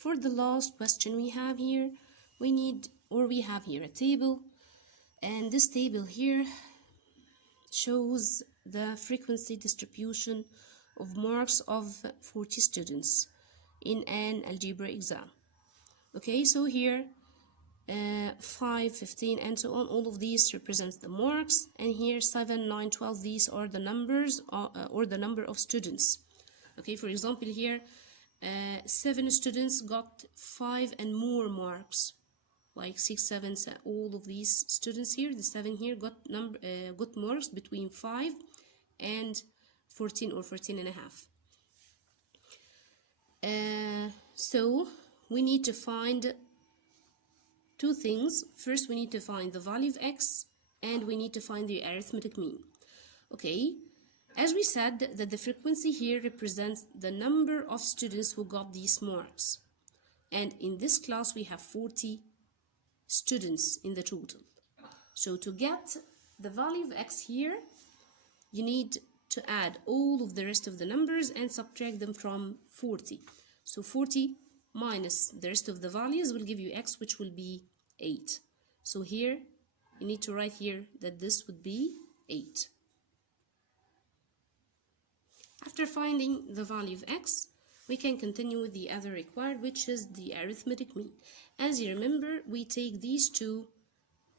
For the last question we have here, we have here a table, and this table here shows the frequency distribution of marks of 40 students in an algebra exam. Okay, so here 5, 15, and so on, all of these represents the marks, and here 7, 9, 12, these are the numbers or the number of students. Okay, for example here 7 students got 5 and more marks, like 6, 7, all of these students here, the 7 here got marks between 5 and 14 or 14 and a half. So we need to find two things. First, we need to find the value of x, and we need to find the arithmetic mean. Okay, as we said that the frequency here represents the number of students who got these marks, and in this class we have 40 students in the total. So to get the value of x here, you need to add all of the rest of the numbers and subtract them from 40. So 40 minus the rest of the values will give you x, which will be 8. So here you need to write here that this would be 8. After finding the value of x, we can continue with the other required, which is the arithmetic mean. As you remember, we take these two,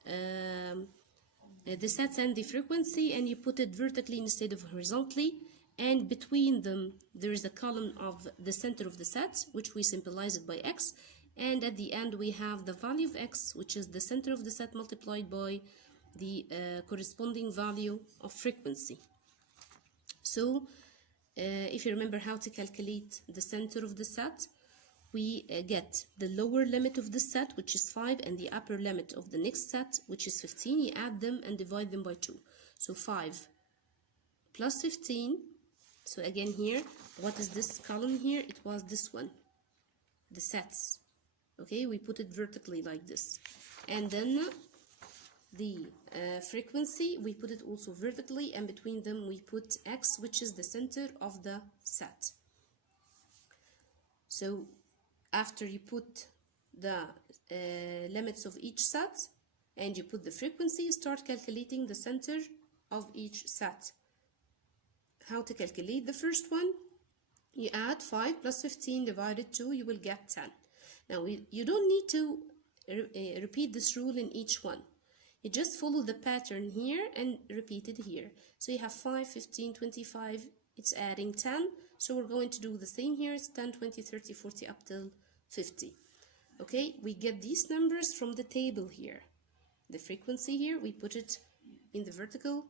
the sets and the frequency, and you put it vertically instead of horizontally, and between them there is a column of the center of the set, which we symbolize it by x, and at the end we have the value of x, which is the center of the set multiplied by the corresponding value of frequency. So if you remember how to calculate the center of the set, we get the lower limit of the set, which is 5, and the upper limit of the next set, which is 15. You add them and divide them by 2. So 5 plus 15. So again here, what is this column here? It was this one, the sets. Okay, we put it vertically like this. And then the frequency, we put it also vertically, and between them we put x, which is the center of the set. So after you put the limits of each set and you put the frequency, you start calculating the center of each set. How to calculate the first one? You add 5 plus 15 divided 2, you will get 10. Now you don't need to repeat this rule in each one. You just follow the pattern here and repeat it here. So you have 5, 15, 25, it's adding 10. So we're going to do the same here. It's 10, 20, 30, 40 up till 50. Okay, we get these numbers from the table here. The frequency here, we put it in the vertical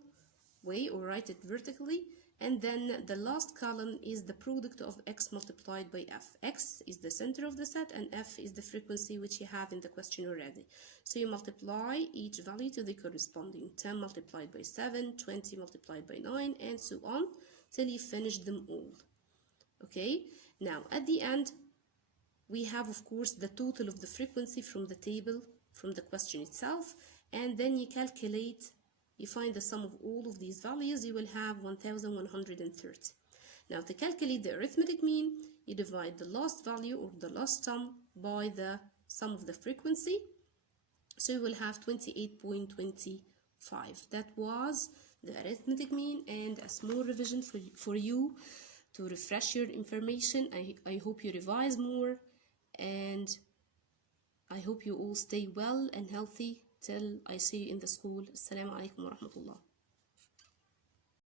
way or write it vertically. And then the last column is the product of x multiplied by f. X is the center of the set and f is the frequency, which you have in the question already. So you multiply each value to the corresponding. 10 multiplied by 7, 20 multiplied by 9, and so on till you finish them all. Okay, now at the end we have, of course, the total of the frequency from the table, from the question itself, and then you calculate. You find the sum of all of these values, you will have 1130. Now to calculate the arithmetic mean, you divide the last value or the last sum by the sum of the frequency. So you will have 28.25. That was the arithmetic mean, and a small revision for you to refresh your information. I hope you revise more, and I hope you all stay well and healthy till I see you in the school. Assalamu alaikum wa rahmatullah.